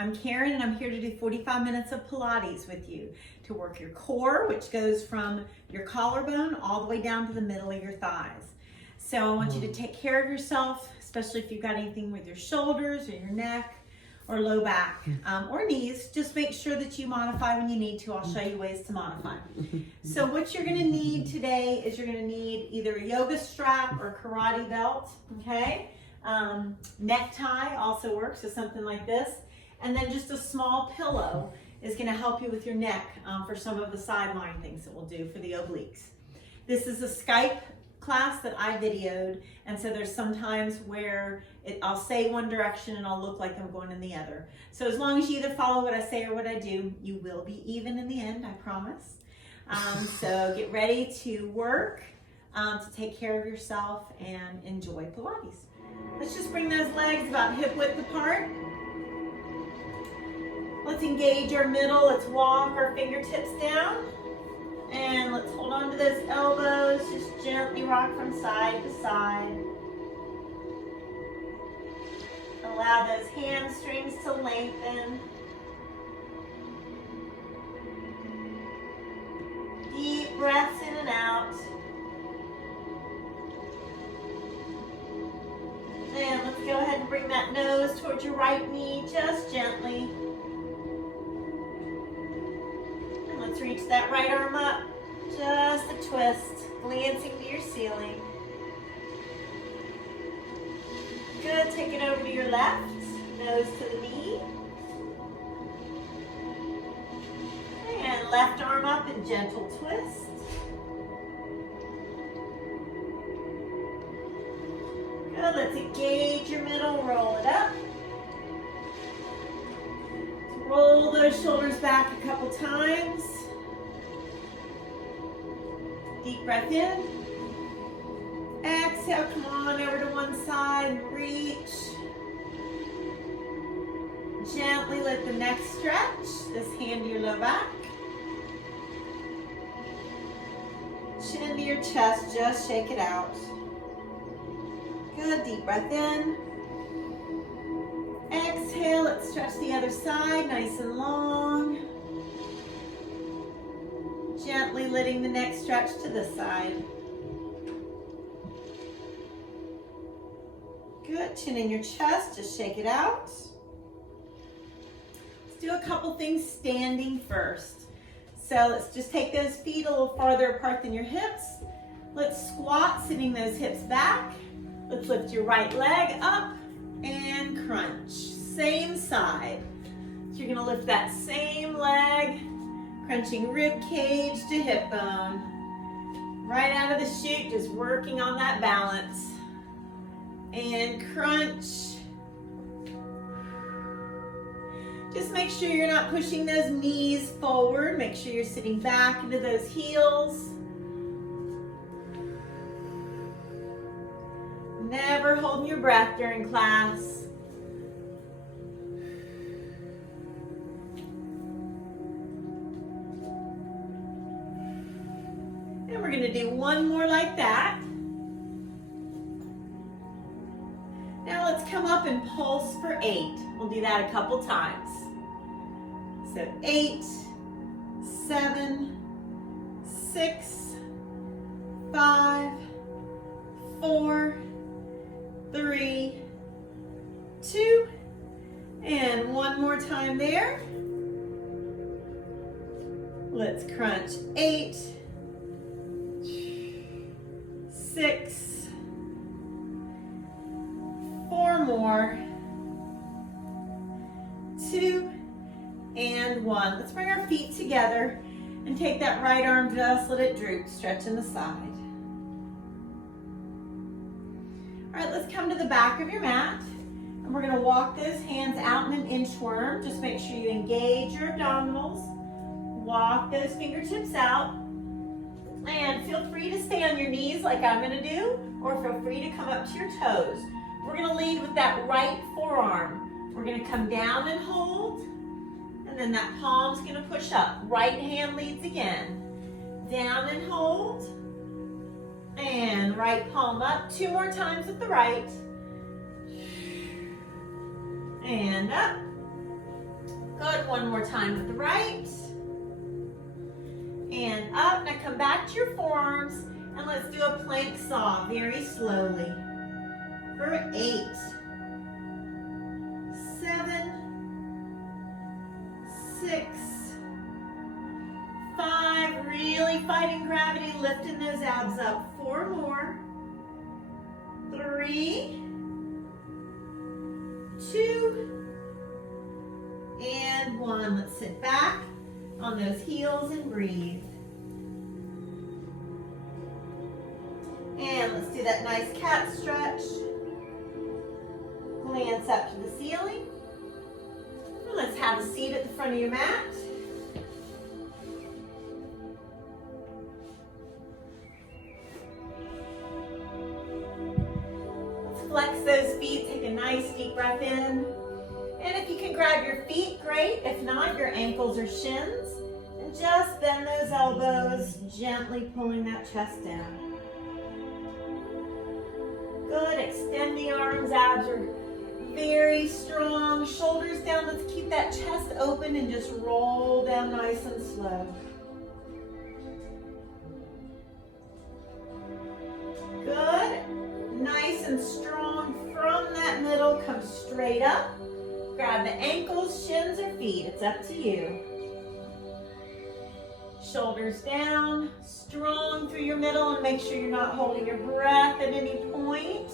I'm Karen and I'm here to do 45 minutes of Pilates with you to work your core, which goes from your collarbone all the way down to the middle of your thighs. So I want you to take care of yourself, especially if you've got anything with your shoulders or your neck or low back or knees. Just make sure that you modify when you need to. I'll show you ways to modify. So what you're gonna need today is you're gonna need either a yoga strap or karate belt, okay? Necktie also works, so something like this. And then just a small pillow is gonna help you with your neck for some of the sideline things that we'll do for the obliques. This is a Skype class that I videoed, and so there's some times where I'll say one direction and I'll look like I'm going in the other. So as long as you either follow what I say or what I do, you will be even in the end, I promise. So get ready to work, to take care of yourself and enjoy Pilates. Let's just bring those legs about hip width apart. Let's engage our middle. Let's walk our fingertips down. And let's hold on to those elbows. Just gently rock from side to side. Allow those hamstrings to lengthen. Deep breaths in and out. And let's go ahead and bring that nose towards your right knee just gently. And let's reach that right arm up, just a twist, glancing to your ceiling. Good, take it over to your left, nose to the knee. And left arm up in gentle twist. Good, let's engage your middle, roll it up. Let's roll those shoulders back a couple times. Deep breath in. Exhale, come on over to one side and reach. Gently let the neck stretch. This hand to your low back. Chin to your chest, just shake it out. Good, deep breath in. Exhale, let's stretch the other side, nice and long. Gently letting the neck stretch to this side. Good, chin in your chest, just shake it out. Let's do a couple things standing first. So let's just take those feet a little farther apart than your hips. Let's squat, sitting those hips back. Let's lift your right leg up and crunch. Same side. So you're gonna lift that same leg, crunching rib cage to hip bone. Right out of the chute, just working on that balance. And crunch. Just make sure you're not pushing those knees forward. Make sure you're sitting back into those heels. Never holding your breath during class. And we're gonna do one more like that. Now let's come up and pulse for 8. We'll do that a couple times. So 8, 7, 6, 5, 4, 3, 2, and one more time there. Let's crunch 8, 6, 4 more, 2, and 1. Let's bring our feet together and take that right arm, just let it droop, stretch in the side. All right, let's come to the back of your mat, and we're gonna walk those hands out in an inchworm. Just make sure you engage your abdominals. Walk those fingertips out, and feel free to stay on your knees like I'm gonna do, or feel free to come up to your toes. We're gonna lead with that right forearm. We're gonna come down and hold, and then that palm's gonna push up. Right hand leads again. Down and hold, and right palm up. 2 more times with the right. And up. Good, one more time with the right. And up, now come back to your forearms and let's do a plank saw very slowly. For 8, 7, 6, 5, really fighting gravity, lifting those abs up. 4 more. 3, 2, and 1. Let's sit back on those heels and breathe. And let's do that nice cat stretch. Glance up to the ceiling. And let's have a seat at the front of your mat. Let's flex those feet. Take a nice deep breath in. And if you can grab your feet, great. If not, your ankles or shins. And just bend those elbows, gently pulling that chest down. Good, extend the arms, abs are very strong. Shoulders down, let's keep that chest open and just roll down nice and slow. Good, nice and strong from that middle, come straight up. Grab the ankles, shins, or feet, it's up to you. Shoulders down, strong through your middle, and make sure you're not holding your breath at any point.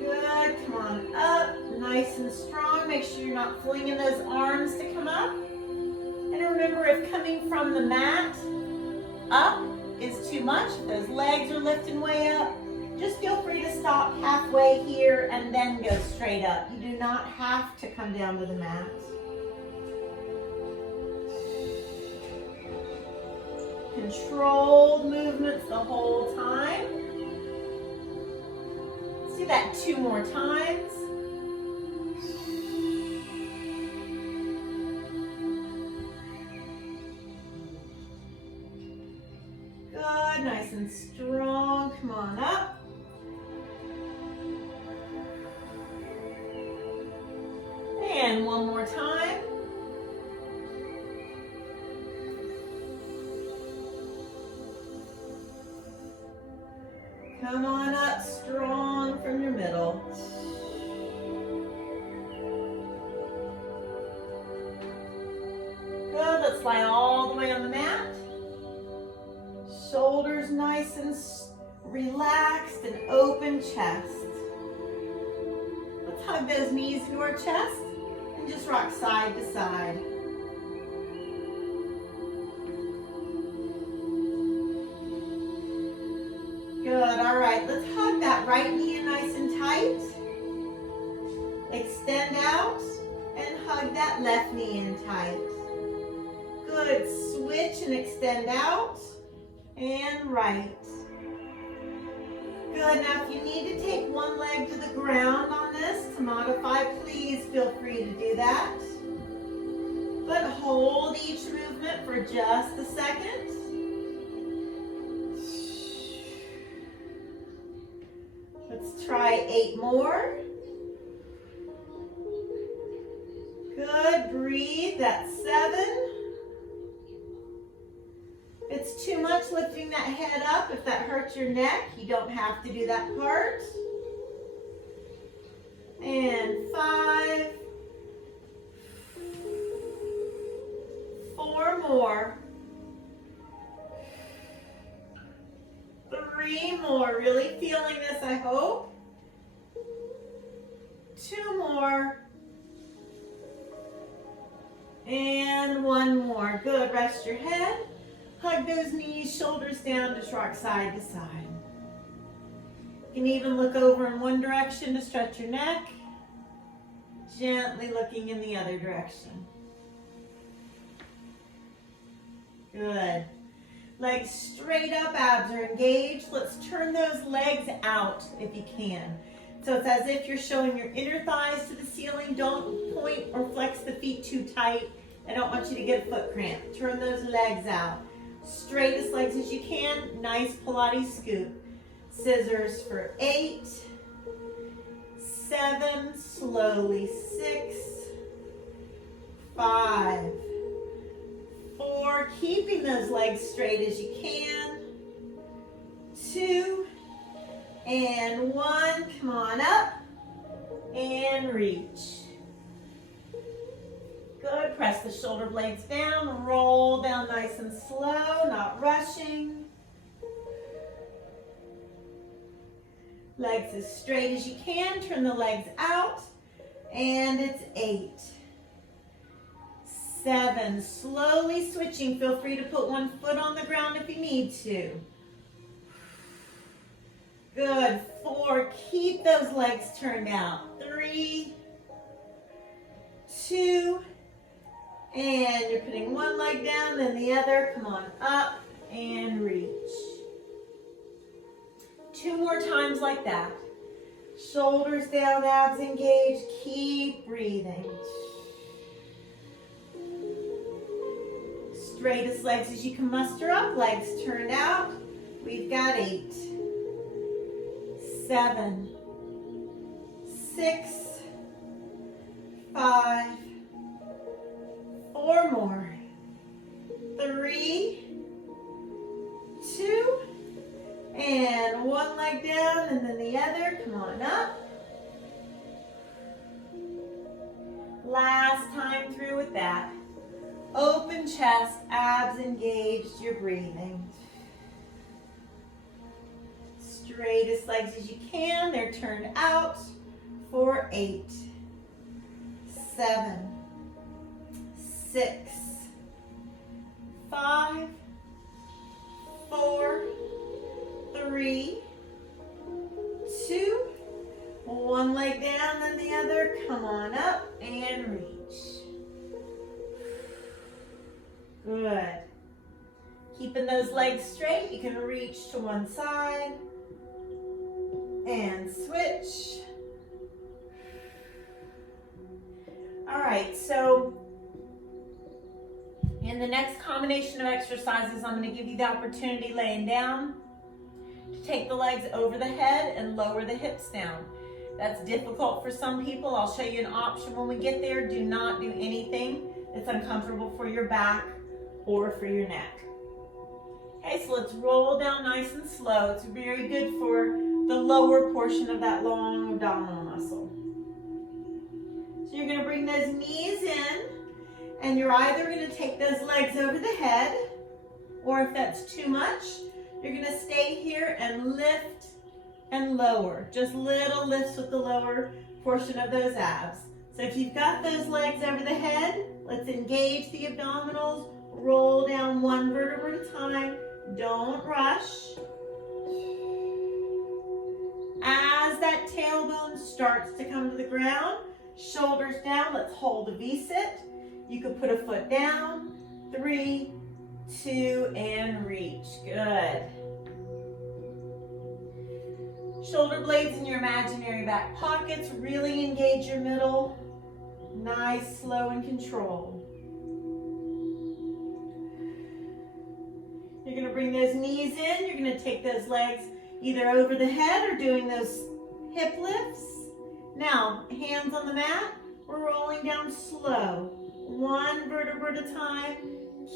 Good, come on up, nice and strong. Make sure you're not flinging those arms to come up. And remember, if coming from the mat up is too much, if those legs are lifting way up, just feel free to stop halfway here and then go straight up. You do not have to come down to the mat. Controlled movements the whole time. Let's do that 2 more times. Good, nice and strong. Come on up. And 1 more time. Come on up, strong from your middle. Good, let's lie all the way on the mat. Shoulders nice and relaxed and open chest. Let's hug those knees into our chest and just rock side to side. Good, all right, let's hug that right knee in nice and tight. Extend out and hug that left knee in tight. Good, switch and extend out and right. Good, now if you need to take one leg to the ground on this to modify, please feel free to do that. But hold each movement for just a second. Let's try 8 more. Good, breathe, that's 7. If it's too much lifting that head up, if that hurts your neck, you don't have to do that part. And 5. 4 more. 3 more, really feeling this, I hope. 2 more. And 1 more. Good, rest your head. Hug those knees, shoulders down, just rock side to side. You can even look over in one direction to stretch your neck. Gently looking in the other direction. Good. Legs straight up, abs are engaged. Let's turn those legs out if you can. So it's as if you're showing your inner thighs to the ceiling. Don't point or flex the feet too tight. I don't want you to get a foot cramp. Turn those legs out. Straightest legs as you can. Nice Pilates scoop. Scissors for 8, 7, slow. slowly. 6, 5, 4, keeping those legs straight as you can. 2, and 1, come on up, and reach. Good, press the shoulder blades down, roll down nice and slow, not rushing. Legs as straight as you can, turn the legs out, and it's 8, 7, slowly switching, feel free to put one foot on the ground if you need to. Good, 4, keep those legs turned out. 3, 2, and you're putting one leg down, then the other. Come on up and reach. 2 more times like that. Shoulders down, abs engaged. Keep breathing. Straightest legs as you can muster up. Legs turned out. We've got 8, 7, 6, 5, 4 more. 3, 2, and one leg down, and then the other. Come on up. Last time through with that. Open chest, abs engaged, you're breathing. Straightest legs as you can, they're turned out for 8, 7, 6, 5, 4, 3, 2, one leg down, then the other. Come on up and reach. Good. Keeping those legs straight, you can reach to one side and switch. All right, so in the next combination of exercises, I'm going to give you the opportunity laying down to take the legs over the head and lower the hips down. That's difficult for some people. I'll show you an option when we get there. Do not do anything that's uncomfortable for your back or for your neck. Okay, so let's roll down nice and slow. It's very good for the lower portion of that long abdominal muscle. So you're going to bring those knees in, and you're either going to take those legs over the head, or if that's too much, you're going to stay here and lift and lower. Just little lifts with the lower portion of those abs. So if you've got those legs over the head, let's engage the abdominals. Roll down one vertebra at a time. Don't rush. As that tailbone starts to come to the ground, shoulders down, let's hold a V-sit. You can put a foot down. 3, 2, and reach. Good. Shoulder blades in your imaginary back pockets. Really engage your middle. Nice, slow, and controlled. You're going to bring those knees in. You're going to take those legs either over the head or doing those hip lifts. Now, hands on the mat. We're rolling down slow. One vertebra at a time.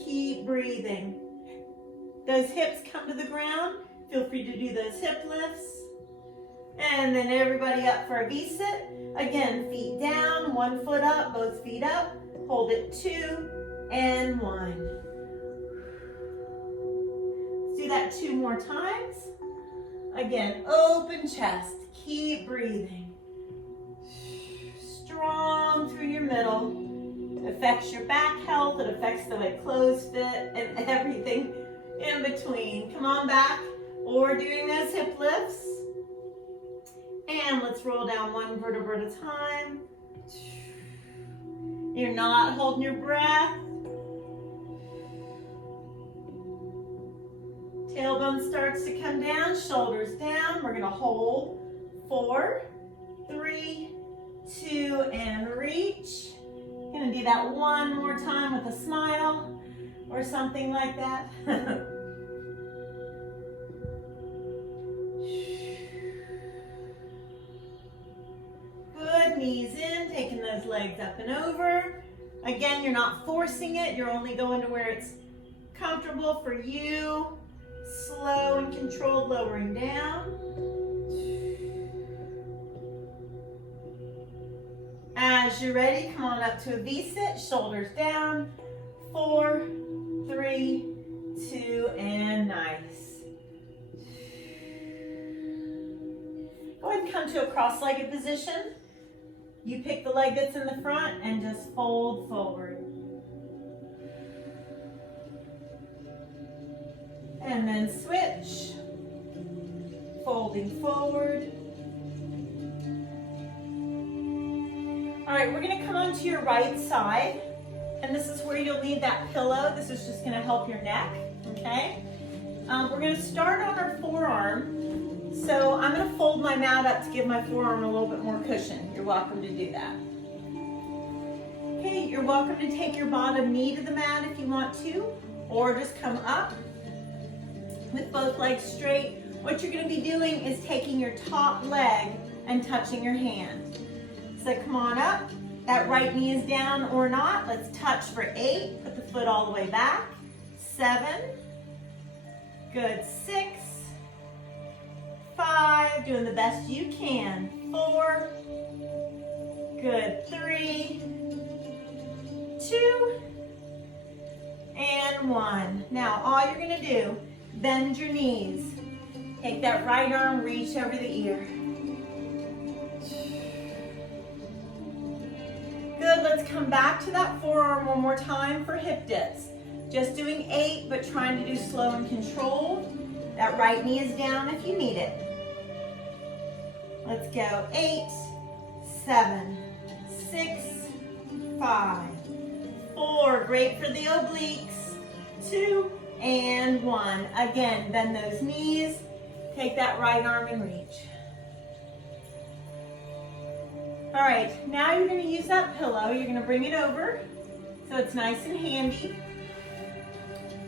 Keep breathing. Those hips come to the ground. Feel free to do those hip lifts. And then everybody up for a V-sit. Again, feet down, one foot up, both feet up. Hold it 2 and 1. Let's do that 2 more times. Again, open chest. Keep breathing. Strong through your middle. It affects your back health. It affects the way clothes fit and everything in between. Come on back. Or doing those hip lifts. And let's roll down one vertebra at a time. You're not holding your breath. Tailbone starts to come down, shoulders down. We're gonna hold 4, 3, 2, and reach. Gonna do that one more time with a smile or something like that. Good, knees in, taking those legs up and over. Again, you're not forcing it. You're only going to where it's comfortable for you. Slow and controlled, lowering down. As you're ready, come on up to a V-sit, shoulders down. 4, 3, 2, and nice. Go ahead and come to a cross-legged position. You pick the leg that's in the front and just fold forward. And then switch, folding forward. All right, we're gonna come onto your right side, and this is where you'll need that pillow. This is just gonna help your neck, okay? We're gonna start on our forearm. So I'm gonna fold my mat up to give my forearm a little bit more cushion. You're welcome to do that. Okay, you're welcome to take your bottom knee to the mat if you want to, or just come up with both legs straight. What you're gonna be doing is taking your top leg and touching your hand. So come on up, that right knee is down or not. Let's touch for 8, put the foot all the way back. 7, good, 6, 5, doing the best you can. 4, good, 3, 2, and 1. Now all you're gonna do, bend your knees. Take that right arm, reach over the ear. Good, let's come back to that forearm one more time for hip dips. Just doing 8, but trying to do slow and controlled. That right knee is down if you need it. Let's go. 8, 7, 6, 5, 4. Great for the obliques. 2, and 1. Again, bend those knees. Take that right arm and reach. All right, now you're going to use that pillow. You're going to bring it over so it's nice and handy.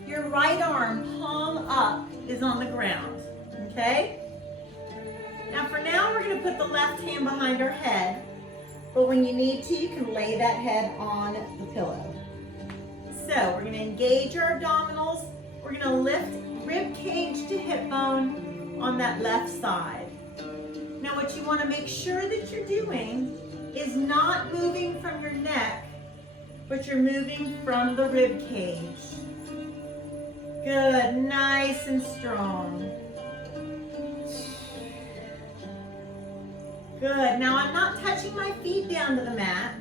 Your right arm, palm up, is on the ground, okay? Now for now, we're going to put the left hand behind our head, but when you need to, you can lay that head on the pillow. So we're going to engage our abdominals. We're going to lift rib cage to hip bone on that left side. Now what you want to make sure that you're doing is not moving from your neck, but you're moving from the rib cage. Good, nice and strong. Good, now I'm not touching my feet down to the mat.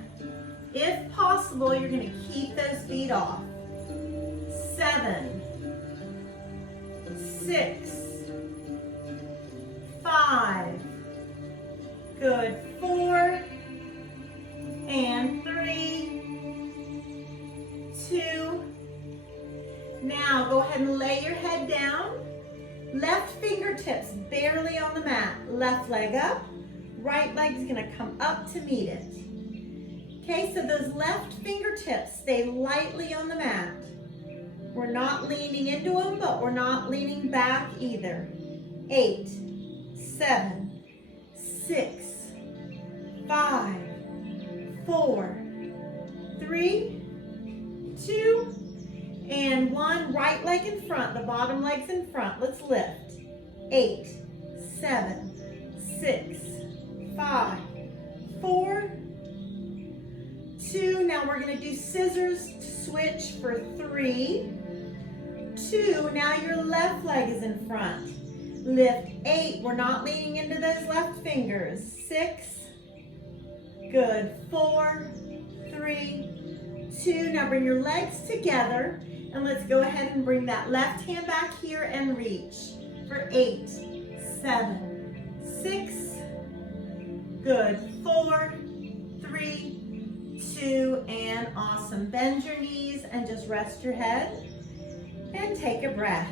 If possible, you're going to keep those feet off. 7, 6, 5, good, 4, and 3, 2. Now go ahead and lay your head down. Left fingertips barely on the mat. Left leg up. Right leg's gonna come up to meet it. Okay, so those left fingertips stay lightly on the mat. We're not leaning into them, but we're not leaning back either. 8, 7, 6, 5, 4, 3, 2, and 1. Right leg in front, the bottom leg's in front. Let's lift. 8, 7, 6, 5, 4, 2. Now we're going to do scissors to switch for 3, 2. Now your left leg is in front. Lift. 8. We're not leaning into those left fingers. 6. Good. 4, 3, 2. Now bring your legs together and let's go ahead and bring that left hand back here and reach for 8, 7, 6. Good. 4, 3, 2, and awesome. Bend your knees and just rest your head and take a breath.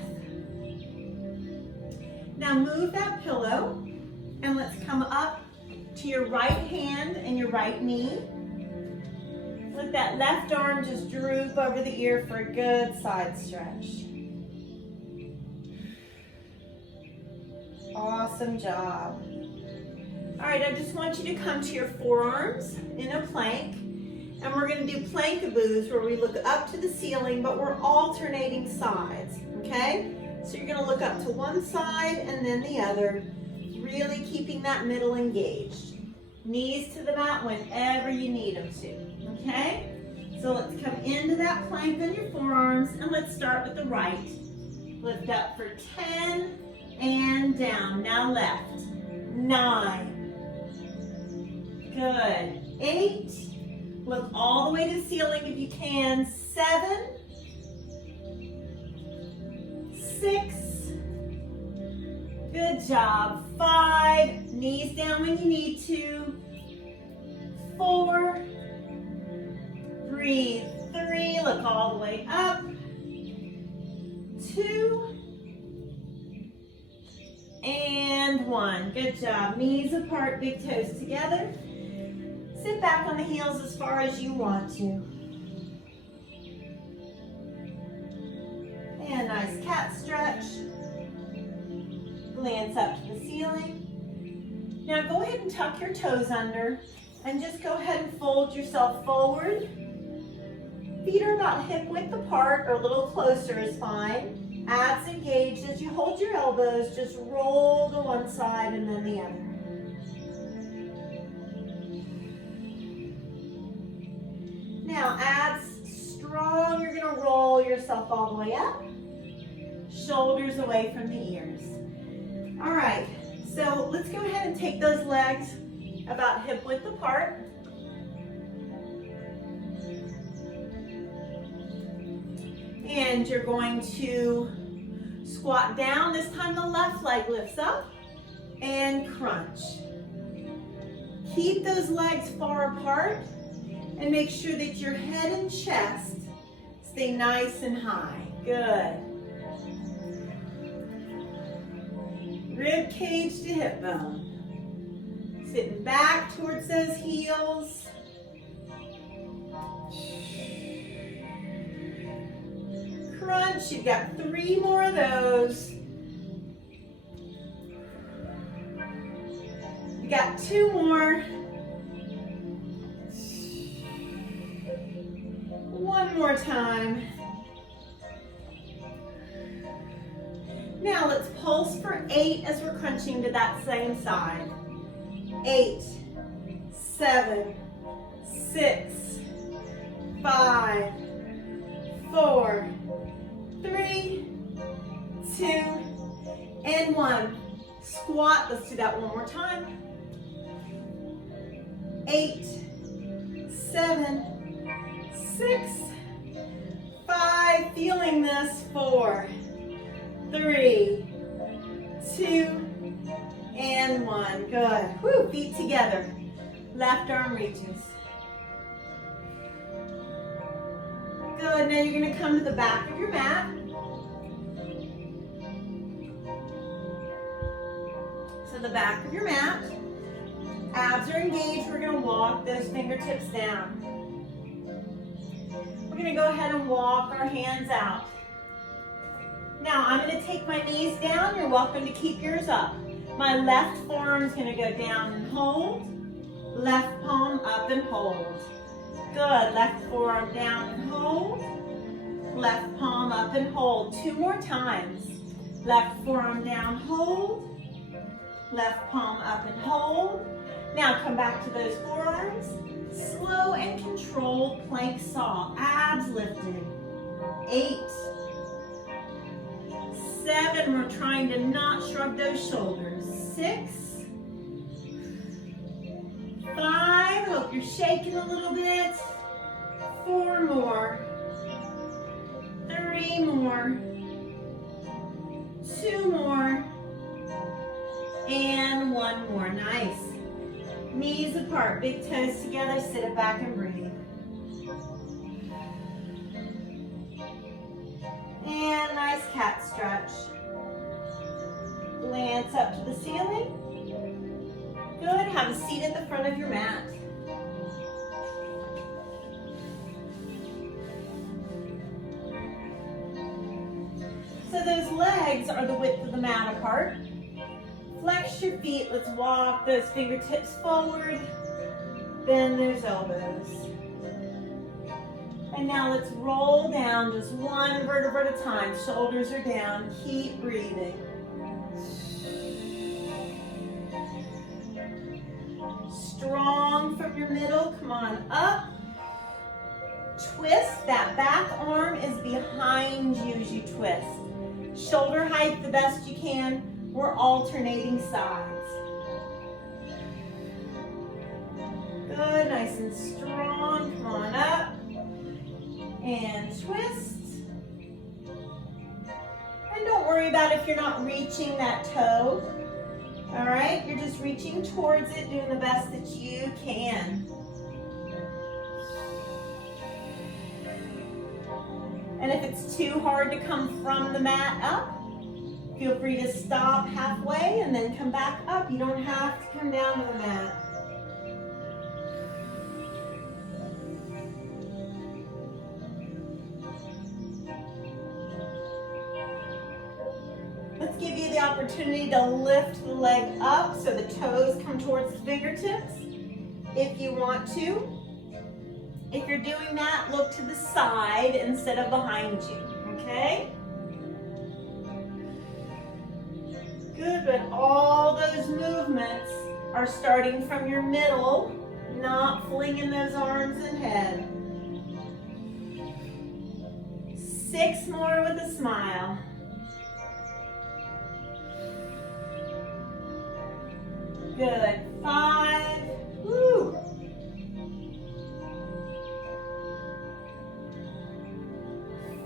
Now move that pillow and let's come up to your right hand and your right knee. Let that left arm just droop over the ear for a good side stretch. Awesome job. All right, I just want you to come to your forearms in a plank, and we're going to do plankaboos where we look up to the ceiling, but we're alternating sides, okay? So you're going to look up to one side and then the other, really keeping that middle engaged. Knees to the mat whenever you need them to, okay? So let's come into that plank on your forearms, and let's start with the right. Lift up for 10 and down. Now left. 9. Good. 8. Look all the way to the ceiling if you can. 7. 6. Good job. 5. Knees down when you need to. 4. Breathe. 3. Look all the way up. 2. And 1. Good job. Knees apart, big toes together. Sit back on the heels as far as you want to. And nice cat stretch. Glance up to the ceiling. Now go ahead and tuck your toes under and just go ahead and fold yourself forward. Feet are about hip width apart or a little closer is fine. Abs engaged. As you hold your elbows, just roll to one side and then the other. Now, abs strong, you're gonna roll yourself all the way up. Shoulders away from the ears. All right, so let's go ahead and take those legs about hip width apart. And you're going to squat down. This time the left leg lifts up and crunch. Keep those legs far apart. And make sure that your head and chest stay nice and high. Good. Rib cage to hip bone. Sitting back towards those heels. Crunch. You've got 3 more of those. You got 2 more. 1 more time. Now let's pulse for 8 as we're crunching to that same side. 8, 7, 6, 5, 4, 3, 2, and 1. Squat. Let's do that one more time. 8, 7, 6, 5, feeling this. 4, 3, 2, and 1. Good. Woo, feet together. Left arm reaches. Good. Now you're going to come to the back of your mat. So the back of your mat. Abs are engaged. We're going to walk those fingertips down. We're going to go ahead and walk our hands out. Now I'm going to take my knees down. You're welcome to keep yours up. My left forearm is going to go down and hold. Left palm up and hold. Good. Left forearm down and hold. Left palm up and hold. 2 more times. Left forearm down, hold. Left palm up and hold. Now come back to those forearms. Slow and controlled plank saw. Abs lifted. 8, 7. We're trying to not shrug those shoulders. 6, 5. Hope you're shaking a little bit. 4 more. 3 more. 2 more. And 1 more. Nice. Knees apart, big toes together. Sit it back and breathe. And nice cat stretch. Glance up to the ceiling. Good. Have a seat at the front of your mat. So those legs are the width of the mat apart. Flex your feet. Let's walk those fingertips forward. Bend those elbows. And now let's roll down just one vertebra at a time. Shoulders are down. Keep breathing. Strong from your middle. Come on up. Twist. That back arm is behind you as you twist. Shoulder height the best you can. We're alternating sides. Good, nice and strong. Come on up. And twist. And don't worry about if you're not reaching that toe. All right, you're just reaching towards it, doing the best that you can. And if it's too hard to come from the mat up, feel free to stop halfway and then come back up. You don't have to come down to the mat. Let's give you the opportunity to lift the leg up so the toes come towards the fingertips if you want to. If you're doing that, look to the side instead of behind you, okay? Good, but all those movements are starting from your middle, not flinging those arms and head. 6 more with a smile. Good, 5, woo.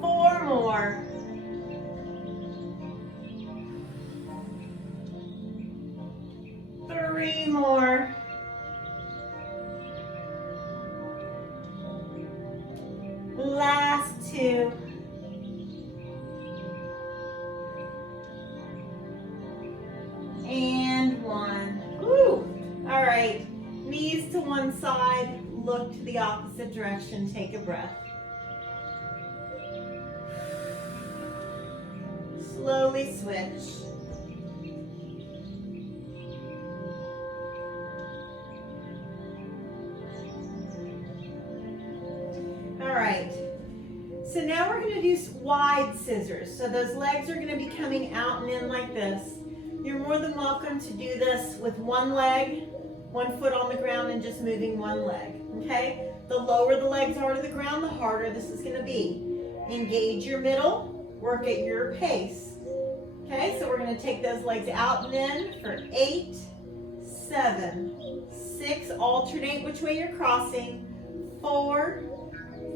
4 more. 3 more. Last 2. And 1. Woo. All right, knees to one side, look to the opposite direction, take a breath. Slowly switch. All right, so now we're going to do wide scissors. So those legs are going to be coming out and in like this. You're more than welcome to do this with one leg, 1 foot on the ground, and just moving one leg, okay? The lower the legs are to the ground, the harder this is going to be. Engage your middle, work at your pace. Okay, so we're going to take those legs out and in for 8, 7, 6, alternate which way you're crossing, 4,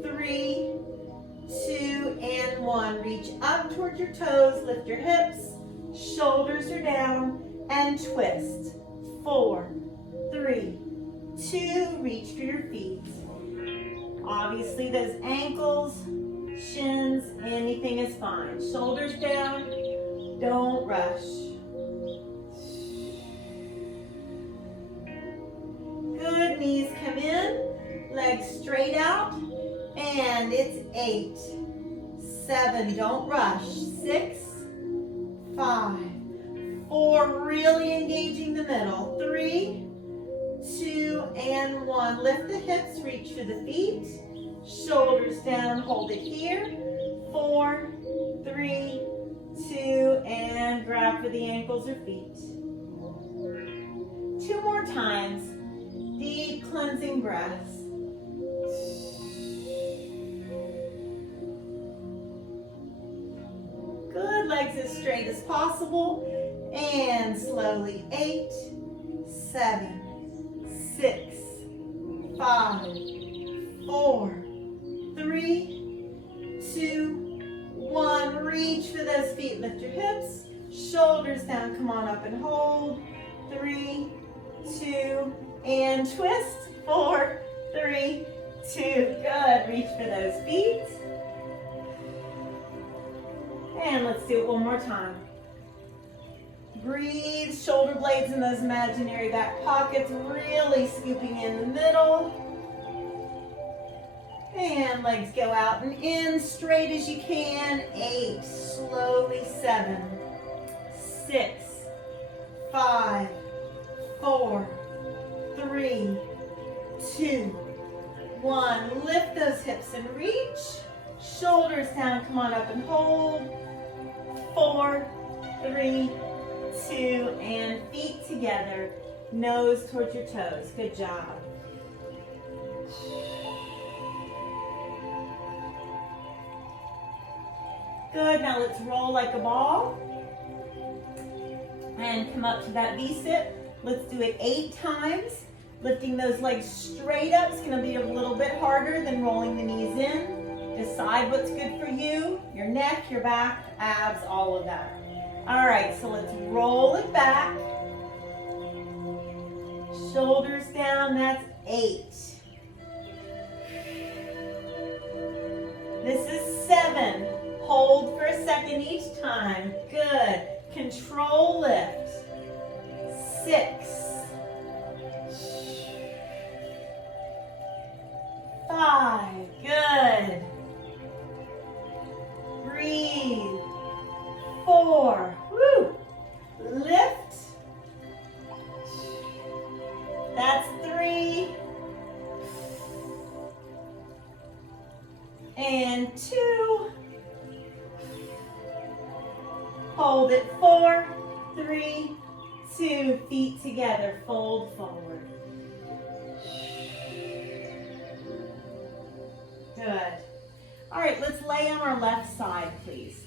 3, 2, and 1. Reach up towards your toes, lift your hips, shoulders are down, and twist. 4, 3, 2, reach for your feet. Obviously those ankles, shins, anything is fine. Shoulders down, don't rush. Good, knees come in, legs straight out, and it's 8, 7, don't rush, 6, 5, 4, really engaging the middle, 3, 2, and 1. Lift the hips, reach for the feet, shoulders down, hold it here, 4, 3, 2, and grab for the ankles or feet. 2 more times, deep cleansing breaths. Good, legs as straight as possible. And slowly, 8, 7, 6, 5, 4, 3, 2, 1. Reach for those feet, lift your hips, shoulders down, come on up and hold. 3, 2, and twist. 4, 3, 2. Good, reach for those feet. And let's do it one more time. Breathe, shoulder blades in those imaginary back pockets, really scooping in the middle. And legs go out and in, straight as you can. 8, slowly 7, 6, 5, 4, 3, 2, 1. Lift those hips and reach. Shoulders down, come on up and hold. 4, 3, 2, and feet together. Nose towards your toes. Good job. Good, now let's roll like a ball. And come up to that V-sit. Let's do it 8 times. Lifting those legs straight up is gonna be a little bit harder than rolling the knees in. Decide what's good for you, your neck, your back, abs, all of that. All right, so let's roll it back. Shoulders down, that's 8. This is 7. Hold for a second each time. Good. Control lift. 6. 5. Good. Breathe. 4. Woo. Lift. That's 3. And 2. Hold it. 4, 3, 2. Feet together. Fold forward. Good. All right, let's lay on our left side, please.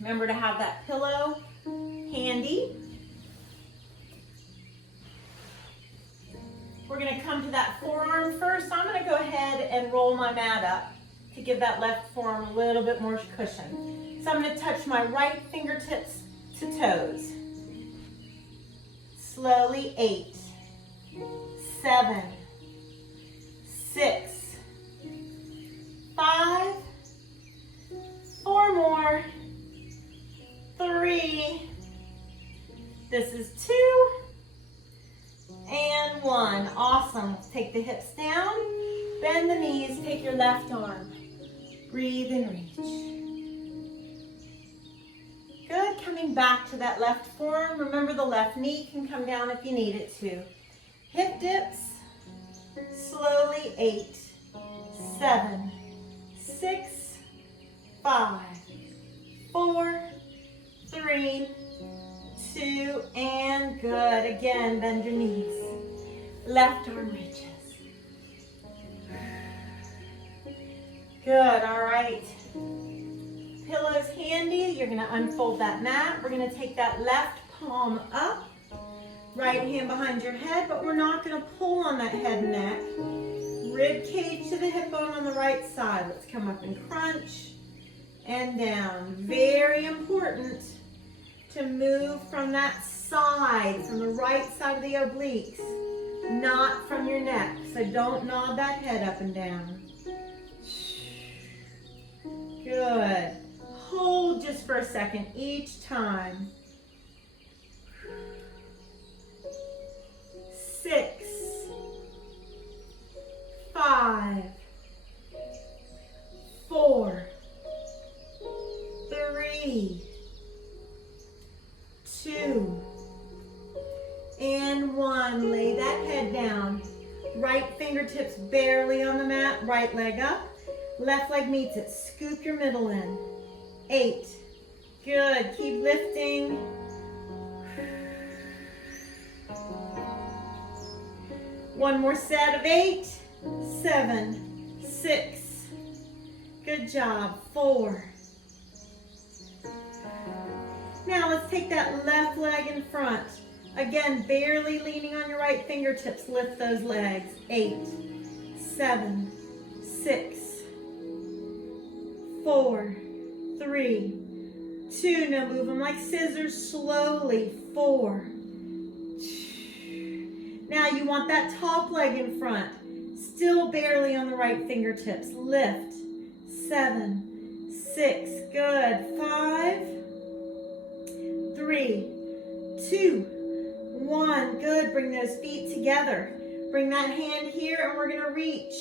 Remember to have that pillow handy. We're going to come to that forearm first. I'm going to go ahead and roll my mat up to give that left forearm a little bit more cushion. So I'm going to touch my right fingertips to toes. Slowly, 8, 7, 6, 5, 4 more, 3, this is 2, and 1. Awesome. Take the hips down, bend the knees, take your left arm. Breathe and reach. Good, coming back to that left forearm. Remember the left knee can come down if you need it to. Hip dips, slowly, 8, 7, 6, 5, 4, 3, 2, and good. Again, bend your knees. Left arm reaches. Good, all right. Pillows handy. You're gonna unfold that mat. We're gonna take that left palm up. Right hand behind your head, but we're not gonna pull on that head and neck. Rib cage to the hip bone on the right side. Let's come up and crunch and down. Very important to move from that side, from the right side of the obliques, not from your neck. So don't nod that head up and down. Good. Hold just for a second each time. 6, 5, 4, 3, 2, and 1. Lay that head down. Right fingertips barely on the mat. Right leg up. Left leg meets it. Scoop your middle in. 8. Good. Keep lifting. One more set of 8, 7, 6. Good job. 4. Now let's take that left leg in front. Again, barely leaning on your right fingertips. Lift those legs. 8, 7, 6, 4, 3, 2. Now move them like scissors slowly. 4. Now you want that top leg in front. Still barely on the right fingertips. Lift. 7, 6. Good. 5, 3, 2, 1. Good. Bring those feet together. Bring that hand here and we're going to reach.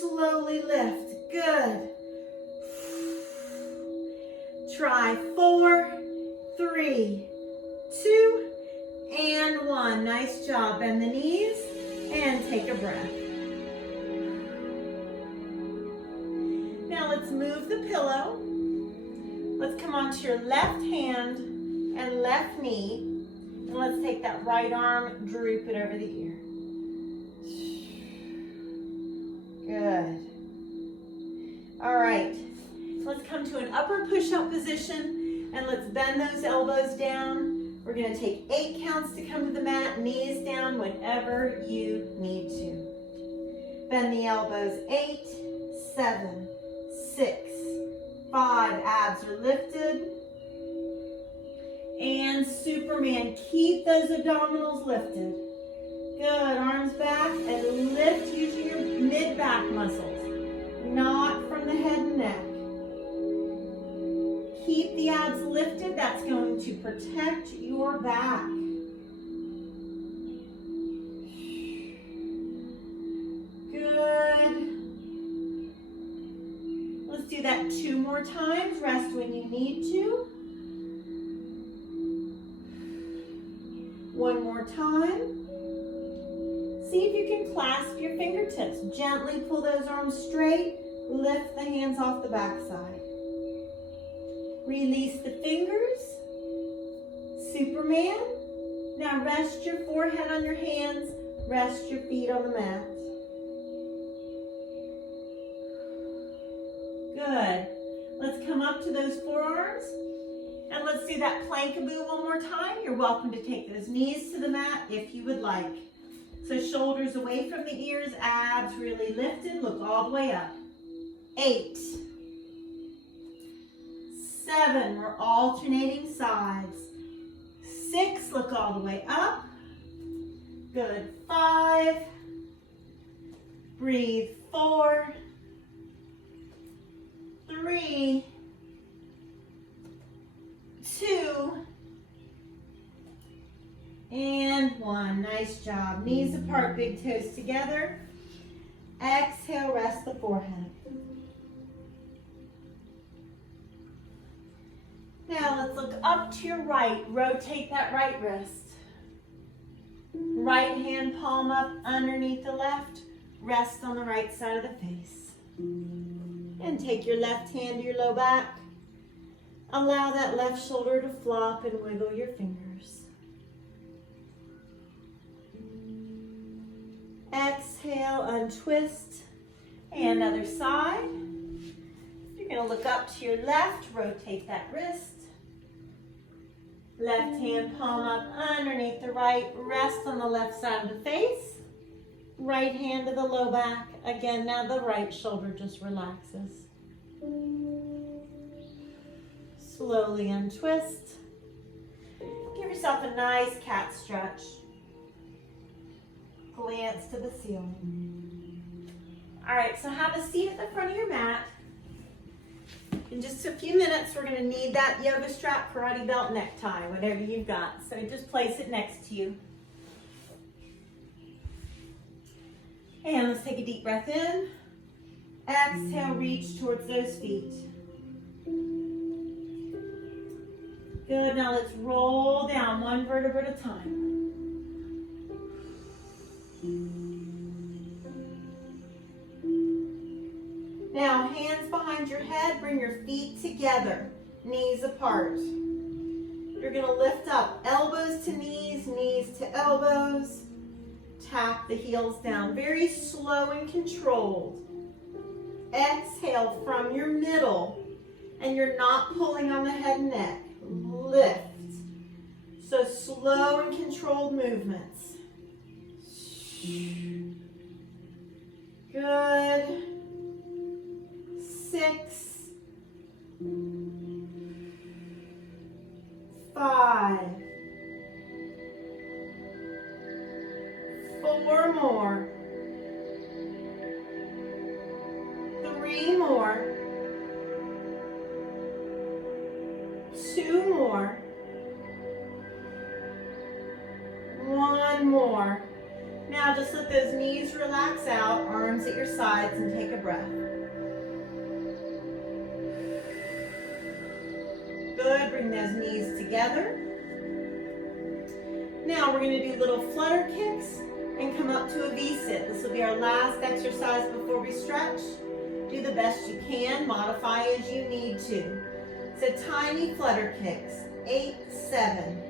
Slowly lift. Good. Try 4, 3, 2, and 1. Nice job. Bend the knees and take a breath. Now let's move the pillow. Let's come onto your left hand and left knee. And let's take that right arm, droop it over the ear. Good. All right. Let's come to an upper push-up position and let's bend those elbows down. We're going to take 8 counts to come to the mat, knees down whenever you need to. Bend the elbows. 8, 7, 6, 5. Abs are lifted. And Superman. Keep those abdominals lifted. Good. Arms back and lift using your mid-back muscles, not from the head and neck. Keep the abs lifted. That's going to protect your back. Good. Let's do that 2 more times. Rest when you need to. 1 more time. See if you can clasp your fingertips. Gently pull those arms straight. Lift the hands off the backside. Release the fingers. Superman. Now rest your forehead on your hands. Rest your feet on the mat. Good. Let's come up to those forearms. And let's do that plank-a-boo one more time. You're welcome to take those knees to the mat if you would like. So shoulders away from the ears, abs really lifted. Look all the way up. 8, 7, we're alternating sides. 6, look all the way up. Good. 5, breathe. 4, 3, 2, and 1. Nice job. Knees apart, big toes together. Exhale, rest the forehead. Now let's look up to your right. Rotate that right wrist. Right hand palm up underneath the left. Rest on the right side of the face. And take your left hand to your low back. Allow that left shoulder to flop and wiggle your fingers. Exhale, untwist. And other side. You're going to look up to your left, rotate that wrist. Left hand palm up underneath the right, rest on the left side of the face. Right hand to the low back. Again, now the right shoulder just relaxes. Slowly untwist. Give yourself a nice cat stretch. Glance to the ceiling. All right, so have a seat at the front of your mat. In just a few minutes, we're going to need that yoga strap, karate belt, necktie, whatever you've got. So just place it next to you. And let's take a deep breath in. Exhale, reach towards those feet. Good, now let's roll down 1 vertebra at a time. Now, hands behind your head, bring your feet together, knees apart. You're going to lift up, elbows to knees, knees to elbows. Tap the heels down, very slow and controlled. Exhale from your middle, and you're not pulling on the head and neck. Lift. So slow and controlled movements. Good. 6, 5, 4 more, 3 more, 2 more, 1 more. Now just let those knees relax out, arms at your sides, and take a breath. Good, bring those knees together. Now we're going to do little flutter kicks and come up to a V-sit. This will be our last exercise before we stretch. Do the best you can, modify as you need to. So tiny flutter kicks. 8, 7,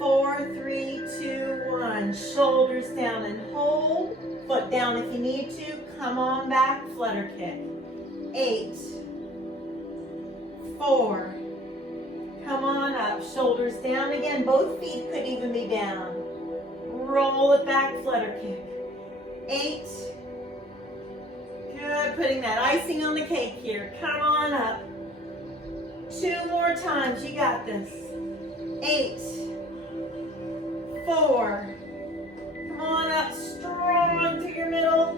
4, 3, 2, 1. Shoulders down and hold. Foot down if you need to. Come on back, flutter kick. 8, 4. Come on up, shoulders down again. Both feet could even be down. Roll it back, flutter kick. 8. Good, putting that icing on the cake here. Come on up. 2 more times, you got this. 8, 4. Come on up, strong to your middle.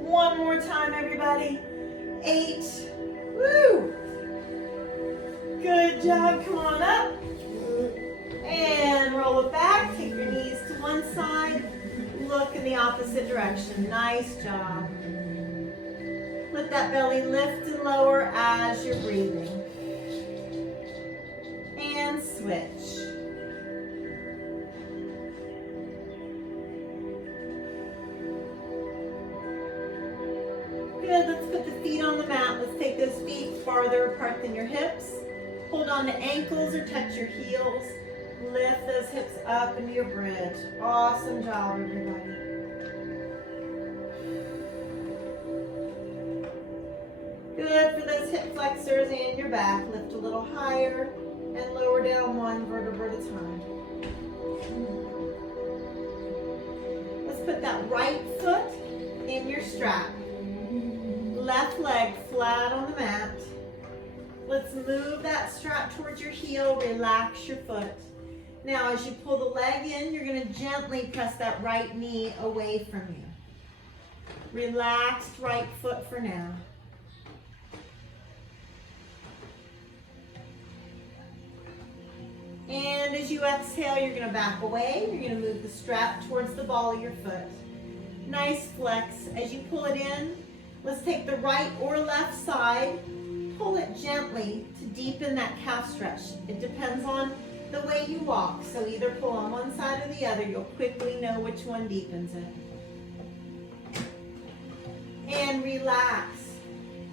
1 more time, everybody. 8. Woo! Good job, come on up. And roll it back, take your knees to one side. Look in the opposite direction, nice job. Let that belly lift and lower as you're breathing. And switch. Good, let's put the feet on the mat. Let's take those feet farther apart than your hips. Hold on to ankles or touch your heels. Lift those hips up into your bridge. Awesome job, everybody. Good for those hip flexors and your back. Lift a little higher and lower down 1 vertebra at a time. Let's put that right foot in your strap. Left leg flat on the mat. Let's move that strap towards your heel. Relax your foot. Now, as you pull the leg in, you're going to gently press that right knee away from you. Relaxed right foot for now. And as you exhale, you're going to back away. You're going to move the strap towards the ball of your foot. Nice flex. As you pull it in, let's take the right or left side. Pull it gently to deepen that calf stretch. It depends on the way you walk. So either pull on one side or the other. You'll quickly know which one deepens it. And relax.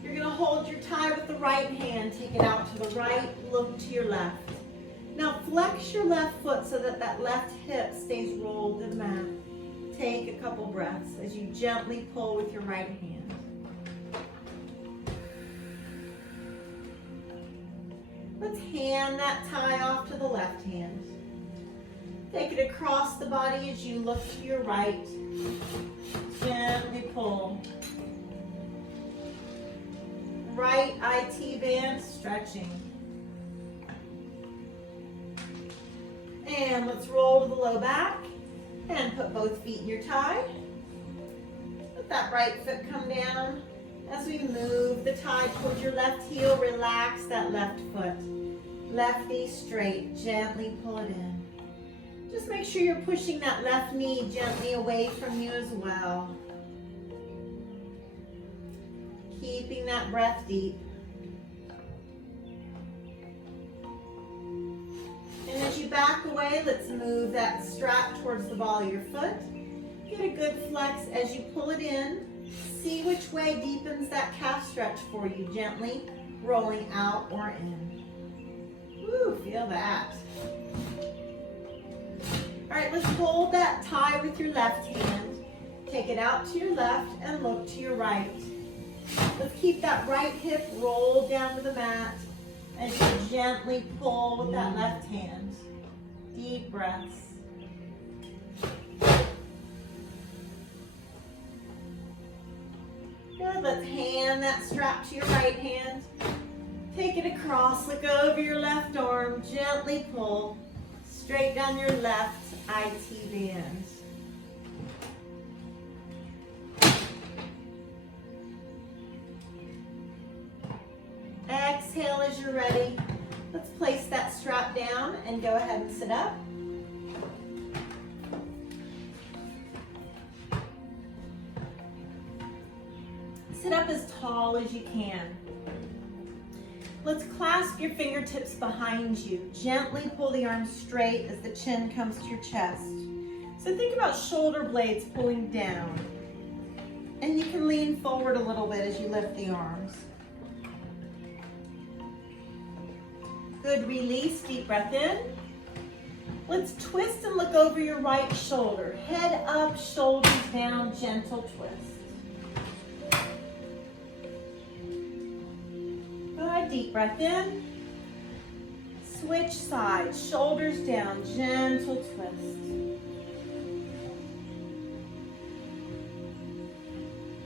You're going to hold your tie with the right hand. Take it out to the right. Look to your left. Now flex your left foot so that that left hip stays rolled to the mat. Take a couple breaths as you gently pull with your right hand. Let's hand that tie off to the left hand. Take it across the body as you look to your right. Gently pull. Right IT band stretching. And let's roll to the low back and put both feet in your tie. Let that right foot come down. As we move the tie towards your left heel, relax that left foot. Left knee straight, gently pull it in. Just make sure you're pushing that left knee gently away from you as well. Keeping that breath deep. And as you back away, let's move that strap towards the ball of your foot. Get a good flex as you pull it in. See which way deepens that calf stretch for you, gently rolling out or in. Woo, feel that. All right, let's hold that tie with your left hand. Take it out to your left and look to your right. Let's keep that right hip rolled down to the mat as you gently pull with that left hand. Deep breaths. Good, let's hand that strap to your right hand. Take it across, look over your left arm, gently pull. Straight down your left IT band. Exhale as you're ready. Let's place that strap down and go ahead and sit up. Sit up as tall as you can. Let's clasp your fingertips behind you. Gently pull the arms straight as the chin comes to your chest. So think about shoulder blades pulling down. And you can lean forward a little bit as you lift the arms. Good, release, deep breath in. Let's twist and look over your right shoulder. Head up, shoulders down, gentle twist. Good, deep breath in. Switch sides, shoulders down, gentle twist.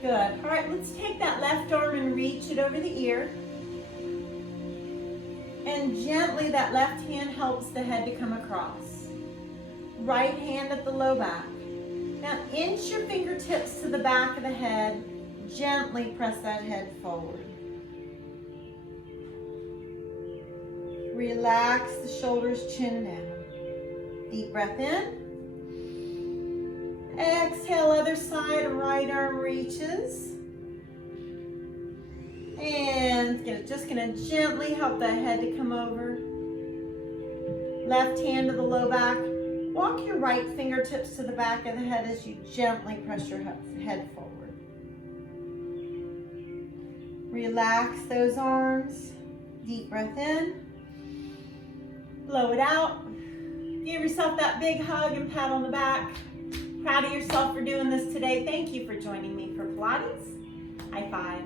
Good. All right, let's take that left arm and reach it over the ear. And gently, that left hand helps the head to come across. Right hand at the low back. Now, inch your fingertips to the back of the head. Gently press that head forward. Relax the shoulders, chin down. Deep breath in. Exhale, other side, right arm reaches. And just gonna gently help that head to come over. Left hand to the low back. Walk your right fingertips to the back of the head as you gently press your head forward. Relax those arms. Deep breath in. Blow it out. Give yourself that big hug and pat on the back. Proud of yourself for doing this today. Thank you for joining me for Pilates. High five.